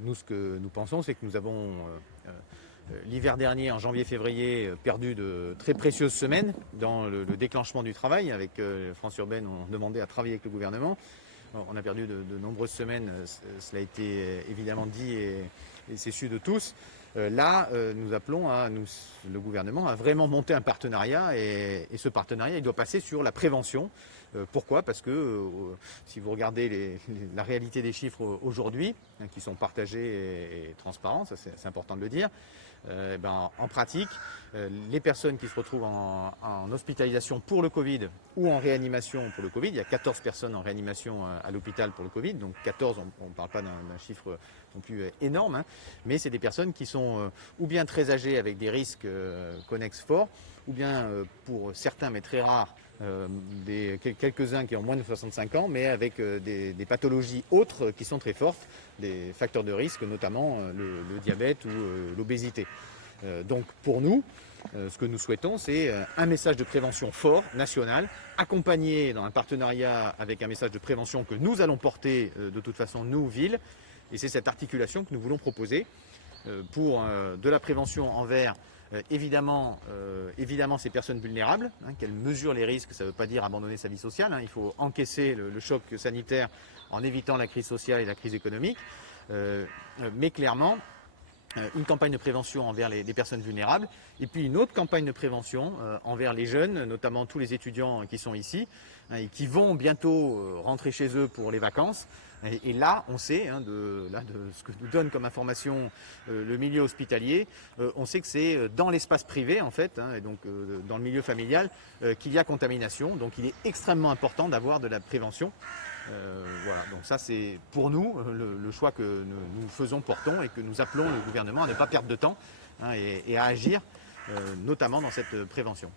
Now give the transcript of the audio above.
Nous, ce que nous pensons, c'est que nous avons l'hiver dernier, en janvier-février, perdu de très précieuses semaines dans le déclenchement du travail. Avec France Urbaine, on demandait à travailler avec le gouvernement. On a perdu de nombreuses semaines, cela a été évidemment dit et c'est su de tous. Là, nous appelons le gouvernement à vraiment monter un partenariat et ce partenariat, il doit passer sur la prévention. Pourquoi? Parce que si vous regardez la réalité des chiffres aujourd'hui, qui sont partagés et transparents, ça c'est important de le dire, en pratique, les personnes qui se retrouvent en hospitalisation pour le Covid ou en réanimation pour le Covid, il y a 14 personnes en réanimation à l'hôpital pour le Covid, donc 14, on ne parle pas d'un chiffre non plus énorme, mais c'est des personnes qui sont ou bien très âgées avec des risques connexes forts, ou bien pour certains, mais très rares, quelques-uns qui ont moins de 65 ans, mais avec des pathologies autres qui sont très fortes, des facteurs de risque, notamment le diabète ou l'obésité. Donc pour nous, ce que nous souhaitons, c'est un message de prévention fort, national, accompagné dans un partenariat avec un message de prévention que nous allons porter de toute façon, nous, ville. Et c'est cette articulation que nous voulons proposer pour de la prévention envers évidemment ces personnes vulnérables, qu'elles mesurent les risques. Ça ne veut pas dire abandonner sa vie sociale, il faut encaisser le choc sanitaire en évitant la crise sociale et la crise économique, mais clairement une campagne de prévention envers les personnes vulnérables et puis une autre campagne de prévention envers les jeunes, notamment tous les étudiants qui sont ici et qui vont bientôt rentrer chez eux pour les vacances. Et là, on sait, de ce que nous donne comme information le milieu hospitalier, on sait que c'est dans l'espace privé en fait, et donc dans le milieu familial, qu'il y a contamination. Donc il est extrêmement important d'avoir de la prévention. Voilà, donc ça c'est pour nous le choix que nous faisons, portons et que nous appelons le gouvernement à ne pas perdre de temps et à agir, notamment dans cette prévention.